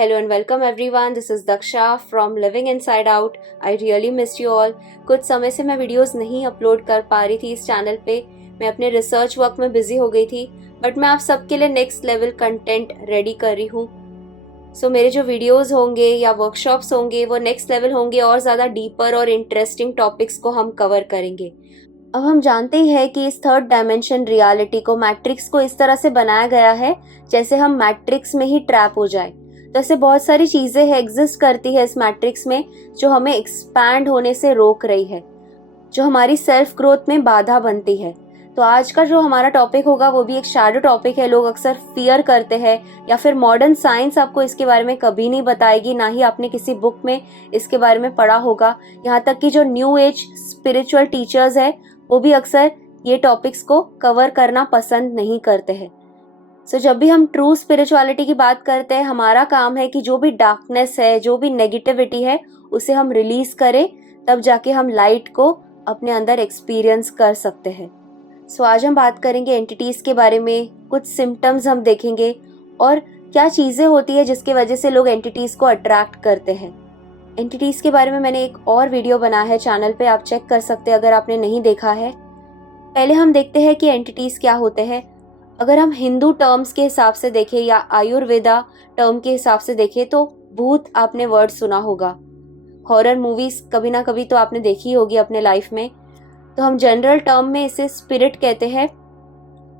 Hello and welcome everyone. This is Daksha from Living Inside Out. I really missed you all. कुछ समय से मैं videos नहीं upload कर पा रही थी इस चैनल पे. मैं अपने रिसर्च वर्क में बिजी हो गई थी, बट मैं आप सबके लिए नेक्स्ट लेवल कंटेंट रेडी कर रही हूँ. सो मेरे जो वीडियोस होंगे या वर्कशॉप्स होंगे वो नेक्स्ट लेवल होंगे और ज़्यादा डीपर और इंटरेस्टिंग टॉपिक्स को हम कवर करेंगे. अब हम जानते ही हैं कि इस थर्ड डायमेंशन रियलिटी को, मैट्रिक्स को इस तरह से बनाया गया है जैसे हम मैट्रिक्स में ही ट्रैप हो जाए. तो ऐसे बहुत सारी चीज़ें हैं, एग्जिस्ट करती है इस मैट्रिक्स में, जो हमें एक्सपैंड होने से रोक रही है, जो हमारी सेल्फ ग्रोथ में बाधा बनती है. तो आज का जो हमारा टॉपिक होगा वो भी एक शैडो टॉपिक है. लोग अक्सर फियर करते हैं, या फिर मॉडर्न साइंस आपको इसके बारे में कभी नहीं बताएगी, ना ही आपने किसी बुक में इसके बारे में पढ़ा होगा. यहाँ तक कि जो न्यू एज स्पिरिचुअल टीचर्स है वो भी अक्सर ये टॉपिक्स को कवर करना पसंद नहीं करते हैं. सो जब भी हम ट्रू स्पिरिचुअलिटी की बात करते हैं, हमारा काम है कि जो भी डार्कनेस है, जो भी नेगेटिविटी है, उसे हम रिलीज करें, तब जाके हम लाइट को अपने अंदर एक्सपीरियंस कर सकते हैं. सो आज हम बात करेंगे एंटिटीज़ के बारे में. कुछ सिम्टम्स हम देखेंगे और क्या चीज़ें होती है जिसकी वजह से लोग एंटिटीज़ को अट्रैक्ट करते हैं. एंटिटीज़ के बारे में मैंने एक और वीडियो बनाया है चैनल पे, आप चेक कर सकते हैं अगर आपने नहीं देखा है. पहले हम देखते हैं कि एंटिटीज़ क्या होते हैं. अगर हम हिंदू टर्म्स के हिसाब से देखें या आयुर्वेदा टर्म के हिसाब से देखें तो भूत आपने वर्ड सुना होगा. हॉरर मूवीज कभी ना कभी तो आपने देखी होगी अपने लाइफ में. तो हम जनरल टर्म में इसे स्पिरिट कहते हैं.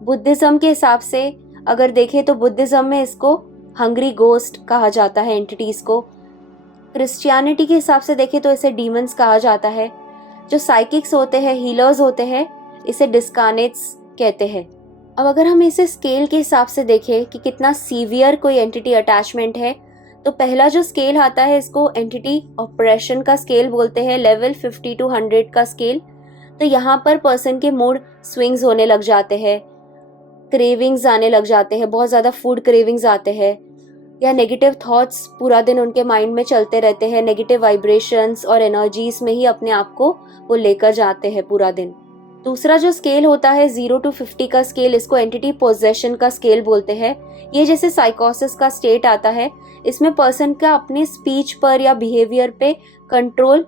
बुद्धिज्म के हिसाब से अगर देखें तो बुद्धिज्म में इसको हंग्री गोस्ट कहा जाता है एंटिटीज़ को. क्रिश्चियनिटी के हिसाब से देखें तो इसे डीमंस कहा जाता है. जो साइकिक्स होते हैं, हीलर्स होते हैं, इसे डिस्कार्नेट्स कहते हैं. अब अगर हम इसे स्केल के हिसाब से देखें कि कितना सीवियर कोई एंटिटी अटैचमेंट है, तो पहला जो स्केल आता है इसको एंटिटी ऑपरेशन का स्केल बोलते हैं, लेवल 50 to 100 का स्केल. तो यहाँ पर पर्सन के मूड स्विंग्स होने लग जाते हैं, क्रेविंग्स आने लग जाते हैं, बहुत ज़्यादा फूड क्रेविंग्स आते हैं, या नेगेटिव थॉट्स पूरा दिन उनके माइंड में चलते रहते हैं. नेगेटिव वाइब्रेशंस और एनर्जीज में ही अपने आप को वो लेकर जाते हैं पूरा दिन. दूसरा जो स्केल होता है 0 to 50 का स्केल, इसको एंटिटी पोजेशन का स्केल बोलते हैं. ये जैसे साइकोसिस का स्टेट आता है, इसमें पर्सन का अपने स्पीच पर या बिहेवियर पे कंट्रोल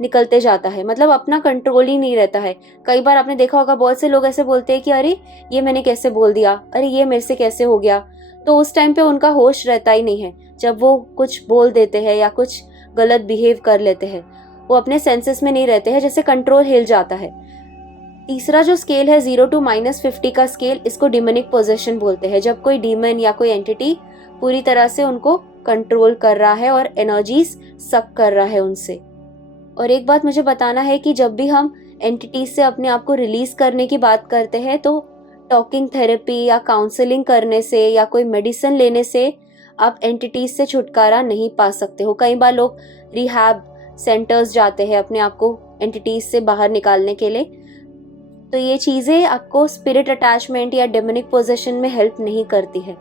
निकलते जाता है, मतलब अपना कंट्रोल ही नहीं रहता है. कई बार आपने देखा होगा बहुत से लोग ऐसे बोलते हैं कि अरे ये मैंने कैसे बोल दिया, अरे ये मेरे से कैसे हो गया. तो उस टाइम पे उनका होश रहता ही नहीं है. जब वो कुछ बोल देते हैं या कुछ गलत बिहेव कर लेते हैं, वो अपने सेंसेस में नहीं रहते हैं, जैसे कंट्रोल हिल जाता है. तीसरा जो स्केल है 0 to -50 का स्केल, इसको डिमोनिक पोजेशन बोलते हैं. जब कोई डीमन या कोई एंटिटी पूरी तरह से उनको कंट्रोल कर रहा है और एनर्जीज सक कर रहा है उनसे. और एक बात मुझे बताना है कि जब भी हम एंटिटीज से अपने आप को रिलीज करने की बात करते हैं, तो टॉकिंग थेरेपी या काउंसलिंग करने से या कोई मेडिसिन लेने से आप एंटिटीज से छुटकारा नहीं पा सकते हो. कई बार लोग रिहैब सेंटर्स जाते हैं अपने आप को एंटिटीज से बाहर निकालने के लिए. तो ये चीज़ें आपको स्पिरिट अटैचमेंट या डेमोनिक पोजेशन में हेल्प नहीं करती है.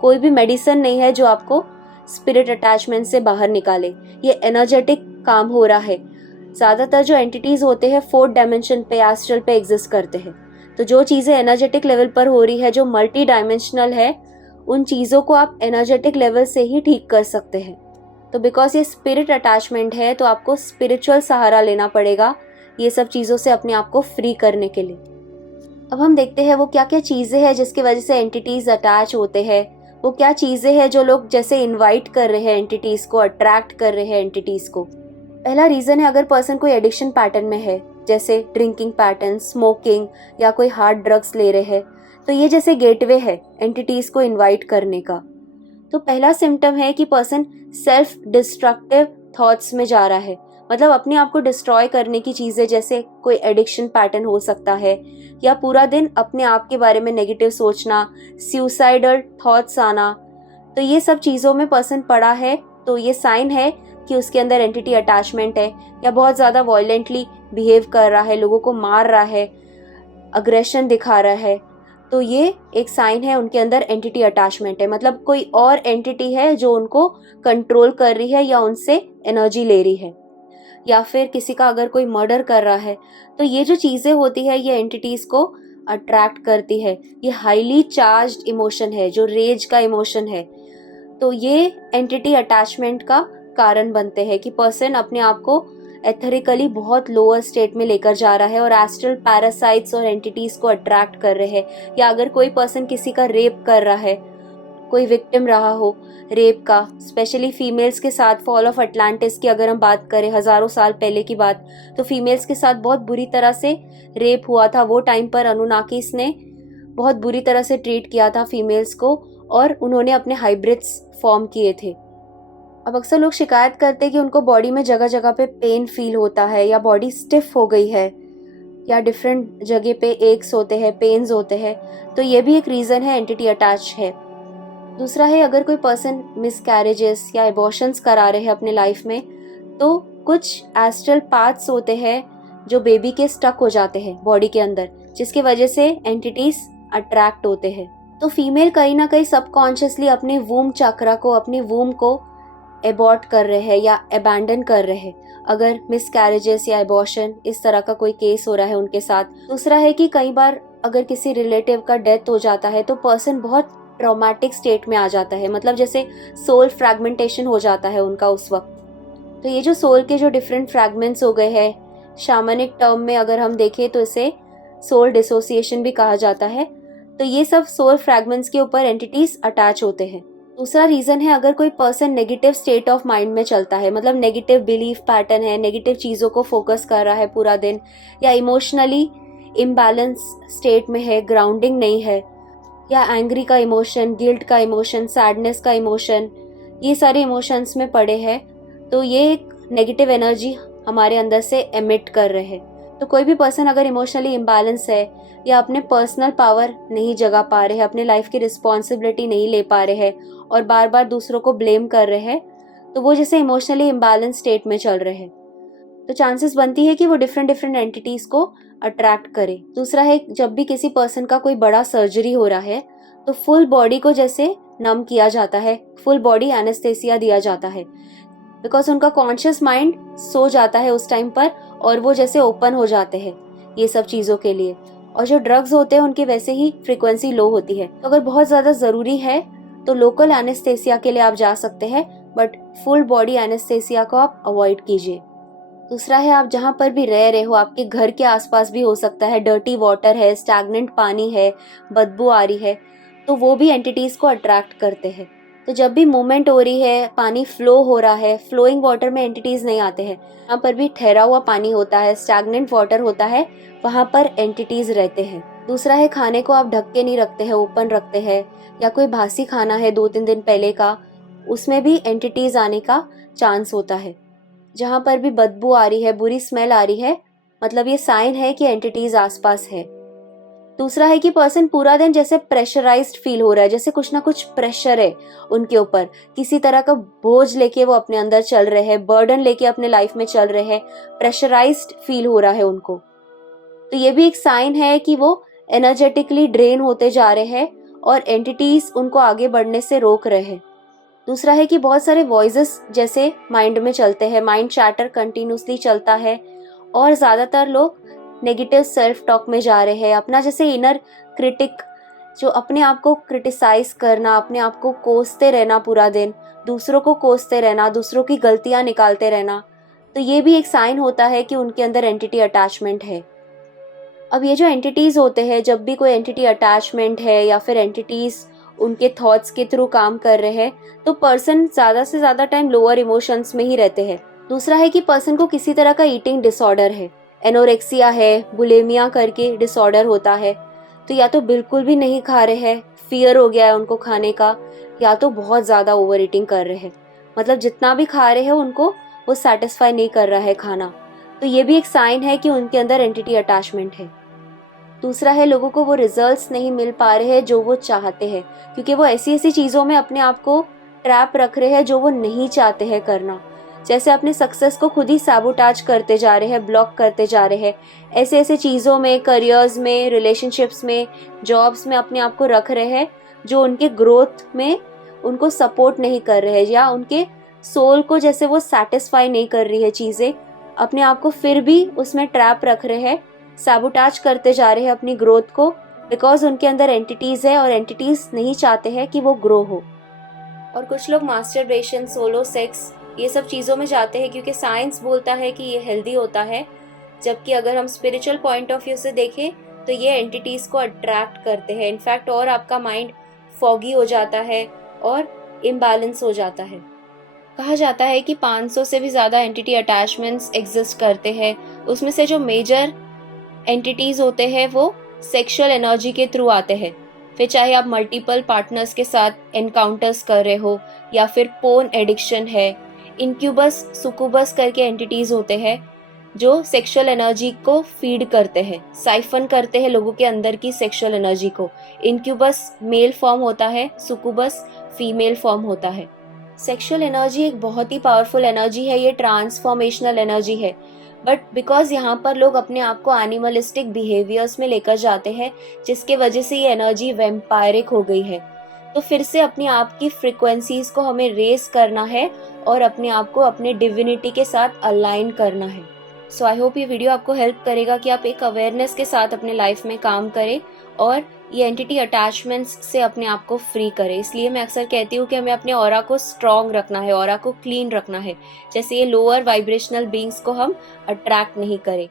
कोई भी मेडिसिन नहीं है जो आपको स्पिरिट अटैचमेंट से बाहर निकाले. ये एनर्जेटिक काम हो रहा है. ज़्यादातर जो एंटिटीज़ होते हैं 4th डायमेंशन पे, एस्ट्रल पे एग्जिस्ट करते हैं. तो जो चीज़ें एनर्जेटिक लेवल पर हो रही है, जो मल्टी डायमेंशनल है, उन चीज़ों को आप एनर्जेटिक लेवल से ही ठीक कर सकते हैं. तो बिकॉज ये स्पिरिट अटैचमेंट है, तो आपको स्पिरिचुअल सहारा लेना पड़ेगा ये सब चीज़ों से अपने आप को फ्री करने के लिए. अब हम देखते हैं वो क्या क्या चीज़ें हैं जिसकी वजह से एंटिटीज़ अटैच होते हैं. वो क्या चीज़ें हैं जो लोग जैसे इनवाइट कर रहे हैं एंटिटीज़ को, अट्रैक्ट कर रहे हैं एंटिटीज़ को. पहला रीज़न है अगर पर्सन कोई एडिक्शन पैटर्न में है, जैसे ड्रिंकिंग पैटर्न, स्मोकिंग, या कोई हार्ड ड्रग्स ले रहे हैं, तो ये जैसे गेटवे है एंटिटीज़ को इन्वाइट करने का. तो पहला सिम्टम है कि पर्सन सेल्फ डिस्ट्रक्टिव थॉट्स में जा रहा है, मतलब अपने आप को डिस्ट्रॉय करने की चीज़ें, जैसे कोई एडिक्शन पैटर्न हो सकता है, या पूरा दिन अपने आप के बारे में नेगेटिव सोचना, सुसाइडल थॉट्स आना. तो ये सब चीज़ों में पर्सन पड़ा है, तो ये साइन है कि उसके अंदर एंटिटी अटैचमेंट है. या बहुत ज़्यादा वॉयलेंटली बिहेव कर रहा है, लोगों को मार रहा है, अग्रेशन दिखा रहा है, तो ये एक साइन है उनके अंदर एंटिटी अटैचमेंट है. मतलब कोई और एंटिटी है जो उनको कंट्रोल कर रही है या उनसे एनर्जी ले रही है. या फिर किसी का अगर कोई मर्डर कर रहा है, तो ये जो चीज़ें होती है ये एंटिटीज़ को अट्रैक्ट करती है. ये हाईली चार्ज्ड इमोशन है, जो रेज का इमोशन है, तो ये एंटिटी अटैचमेंट का कारण बनते हैं कि पर्सन अपने आप को एथरिकली बहुत लोअर स्टेट में लेकर जा रहा है और एस्ट्रल पैरासाइट्स और एंटिटीज को अट्रैक्ट कर रहे हैं। या अगर कोई पर्सन किसी का रेप कर रहा है, कोई विक्टिम रहा हो रेप का, स्पेशली फीमेल्स के साथ, फॉल ऑफ अटलांटिस की अगर हम बात करें, हजारों साल पहले की बात, तो फीमेल्स के साथ बहुत बुरी तरह से रेप हुआ था। वो टाइम पर अनुनाकीस ने बहुत बुरी तरह से ट्रीट किया था फीमेल्स को और उन्होंने अपने हाइब्रिड्स फॉर्म किए थे। अब अक्सर लोग शिकायत करते हैं कि उनको बॉडी में जगह जगह पे पेन फील होता है या बॉडी स्टिफ हो गई है या डिफरेंट जगह पे एक्स होते हैं, पेन्स होते हैं, तो ये भी एक रीज़न है एंटिटी अटैच है। दूसरा है, अगर कोई पर्सन मिसकैरेजेस या एबॉर्शंस करा रहे हैं अपने लाइफ में, तो कुछ एस्ट्रल पाथ्स होते हैं जो बेबी के स्टक हो जाते हैं बॉडी के अंदर, जिसकी वजह से एंटिटीज अट्रैक्ट होते हैं। तो फीमेल कहीं ना कहीं सबकॉन्शियसली अपने वूम चक्रा को, अपने वूम को एबॉर्ट कर रहे हैं या अबैंडन कर रहे हैं, अगर मिसकैरेजेस या एबॉर्शन इस तरह का कोई केस हो रहा है उनके साथ। दूसरा है कि कई बार अगर किसी रिलेटिव का डेथ हो जाता है तो पर्सन बहुत ट्रॉमेटिक स्टेट में आ जाता है, मतलब जैसे सोल फ्रैगमेंटेशन हो जाता है उनका उस वक्त। तो ये जो सोल के जो डिफरेंट फ्रैगमेंट्स हो गए हैं, शामनिक टर्म में अगर हम देखें तो इसे सोल डिसोसिएशन भी कहा जाता है। तो ये सब सोल फ्रैगमेंट्स के ऊपर एंटिटीज अटैच होते हैं। दूसरा रीजन है, अगर कोई person negative state of mind में चलता है, मतलब नेगेटिव बिलीफ पैटर्न है, नेगेटिव चीज़ों को फोकस कर रहा है पूरा दिन, या इमोशनली इम्बैलेंस स्टेट में है, ग्राउंडिंग नहीं है, या एंग्री का इमोशन, गिल्ट का इमोशन, सैडनेस का इमोशन, ये सारे इमोशंस में पड़े हैं, तो ये एक नेगेटिव एनर्जी हमारे अंदर से एमिट कर रहे हैं। तो कोई भी पर्सन अगर इमोशनली इम्बैलेंस है या अपने पर्सनल पावर नहीं जगा पा रहे हैं, अपने लाइफ की रिस्पॉन्सिबिलिटी नहीं ले पा रहे हैं और बार बार दूसरों को ब्लेम कर रहे हैं, तो वो जैसे इमोशनली इम्बैलेंस स्टेट में चल रहे हैं, तो चांसेस बनती है कि वो डिफरेंट डिफरेंट एंटिटीज को अट्रैक्ट करे। दूसरा है, जब भी किसी पर्सन का कोई बड़ा सर्जरी हो रहा है तो फुल बॉडी को जैसे नम किया जाता है, फुल बॉडी एनेस्थेसिया दिया जाता है, बिकॉज उनका कॉन्शियस माइंड सो जाता है उस टाइम पर और वो जैसे ओपन हो जाते हैं ये सब चीज़ों के लिए। और जो ड्रग्स होते हैं उनकी वैसे ही फ्रीक्वेंसी लो होती है, तो अगर बहुत ज़्यादा ज़रूरी है तो लोकल एनेस्थेसिया के लिए आप जा सकते हैं, बट फुल बॉडी एनेस्थेसिया को आप अवॉइड कीजिए। दूसरा है, आप जहाँ पर भी रह रहे हो, आपके घर के आसपास भी हो सकता है डर्टी वाटर है, स्टैग्नेंट पानी है, बदबू आ रही है, तो वो भी एंटिटीज़ को अट्रैक्ट करते हैं। तो जब भी मूवमेंट हो रही है, पानी फ्लो हो रहा है, फ्लोइंग वाटर में एंटिटीज़ नहीं आते हैं, यहाँ पर भी ठहरा हुआ पानी होता है, स्टैग्नेंट वाटर होता है, वहाँ पर एंटिटीज़ रहते हैं। दूसरा है, खाने को आप ढक के नहीं रखते हैं, ओपन रखते हैं, या कोई बासी खाना है 2-3 दिन पहले का, उसमें भी एंटिटीज़ आने का चांस होता है। जहाँ पर भी बदबू आ रही है, बुरी स्मेल आ रही है, मतलब ये साइन है कि एंटिटीज़ आसपास है। दूसरा है कि पर्सन पूरा दिन जैसे प्रेशराइज्ड फील हो रहा है, जैसे कुछ ना कुछ प्रेशर है उनके ऊपर, किसी तरह का बोझ लेके वो अपने अंदर चल रहे हैं, बर्डन लेके अपने लाइफ में चल रहे हैं, प्रेशराइज्ड फील हो रहा है उनको। तो ये भी एक साइन है कि वो एनर्जेटिकली ड्रेन होते जा रहे हैं और एंटिटीज उनको आगे बढ़ने से रोक रहे हैं। दूसरा है कि बहुत सारे वॉइसेस जैसे माइंड में चलते हैं, माइंड चैटर कंटिन्यूसली चलता है और ज़्यादातर लोग नेगेटिव सेल्फ टॉक में जा रहे हैं। अपना जैसे इनर क्रिटिक, जो अपने आप को क्रिटिसाइज करना, अपने आप को कोसते रहना पूरा दिन, दूसरों को कोसते रहना, दूसरों की गलतियां निकालते रहना, तो ये भी एक साइन होता है कि उनके अंदर एंटिटी अटैचमेंट है। अब ये जो एंटिटीज़ होते हैं, जब भी कोई एंटिटी अटैचमेंट है या फिर एंटिटीज़ उनके थॉट्स के थ्रू काम कर रहे हैं, तो पर्सन ज़्यादा से ज़्यादा टाइम लोअर इमोशंस में ही रहते हैं। दूसरा है कि पर्सन को किसी तरह का ईटिंग डिसऑर्डर है, एनोरेक्सिया है, बुलिमिया करके डिसऑर्डर होता है, तो या तो बिल्कुल भी नहीं खा रहे हैं, फियर हो गया है उनको खाने का, या तो बहुत ज़्यादा ओवर ईटिंग कर रहे हैं, मतलब जितना भी खा रहे हैं उनको वो सेटिस्फाई नहीं कर रहा है खाना, तो ये भी एक साइन है कि उनके अंदर एंटिटी अटैचमेंट है। दूसरा है, लोगों को वो रिजल्ट्स नहीं मिल पा रहे हैं जो वो चाहते हैं, क्योंकि वो ऐसी ऐसी चीज़ों में अपने आप को ट्रैप रख रहे हैं जो वो नहीं चाहते हैं करना, जैसे अपने सक्सेस को खुद ही सैबोटाज करते जा रहे हैं, ब्लॉक करते जा रहे हैं, ऐसे ऐसे चीज़ों में, करियर्स में, रिलेशनशिप्स में, जॉब्स में अपने आप को रख रहे हैं जो उनके ग्रोथ में उनको सपोर्ट नहीं कर रहे हैं, या उनके सोल को जैसे वो सेटिस्फाई नहीं कर रही है चीज़ें, अपने आप को फिर भी उसमें ट्रैप रख रहे हैं, सैबोटाज करते जा रहे हैं अपनी ग्रोथ को, बिकॉज उनके अंदर एंटिटीज़ है और एंटिटीज़ नहीं चाहते हैं कि वो ग्रो हो। और कुछ लोग मास्टरबेशन, सोलो सेक्स, ये सब चीज़ों में जाते हैं क्योंकि साइंस बोलता है कि ये हेल्दी होता है, जबकि अगर हम स्पिरिचुअल पॉइंट ऑफ व्यू से देखें तो ये एंटिटीज़ को अट्रैक्ट करते हैं इनफैक्ट, और आपका माइंड फॉगी हो जाता है और इम्बैलेंस हो जाता है। कहा जाता है कि 500 से भी ज़्यादा एंटिटी अटैचमेंट्स एग्जिस्ट करते हैं। उसमें से जो मेजर एंटिटीज़ होते हैं वो सेक्सुअल एनर्जी के थ्रू आते हैं। फिर चाहे आप मल्टीपल पार्टनर्स के साथ एनकाउंटर्स कर रहे हो या फिर पोर्न एडिक्शन है, इनक्यूबस सुकुबस करके एंटिटीज़ होते हैं जो सेक्सुअल एनर्जी को फीड करते हैं, साइफन करते हैं लोगों के अंदर की सेक्सुअल एनर्जी को। इनक्यूबस मेल फॉर्म होता है, सुकुबस फीमेल फॉर्म होता है। सेक्सुअल एनर्जी एक बहुत ही पावरफुल एनर्जी है, ये ट्रांसफॉर्मेशनल एनर्जी है, बट बिकॉज यहाँ पर लोग अपने आप को एनिमलिस्टिक बिहेवियर्स में लेकर जाते हैं, जिसके वजह से ये एनर्जी वैम्पायरिक हो गई है। तो फिर से अपने आप की फ्रिक्वेंसीज को हमें रेस करना है और अपने आप को अपने डिविनिटी के साथ अलाइन करना है। सो आई होप ये वीडियो आपको हेल्प करेगा कि आप एक अवेयरनेस के साथ अपने लाइफ में काम करें और ये एंटिटी अटैचमेंट्स से अपने आप को फ्री करें। इसलिए मैं अक्सर कहती हूँ कि हमें अपने ऑरा को स्ट्रॉन्ग रखना है, ऑरा को क्लीन रखना है, जैसे ये लोअर वाइब्रेशनल बीइंग्स को हम अट्रैक्ट नहीं करें।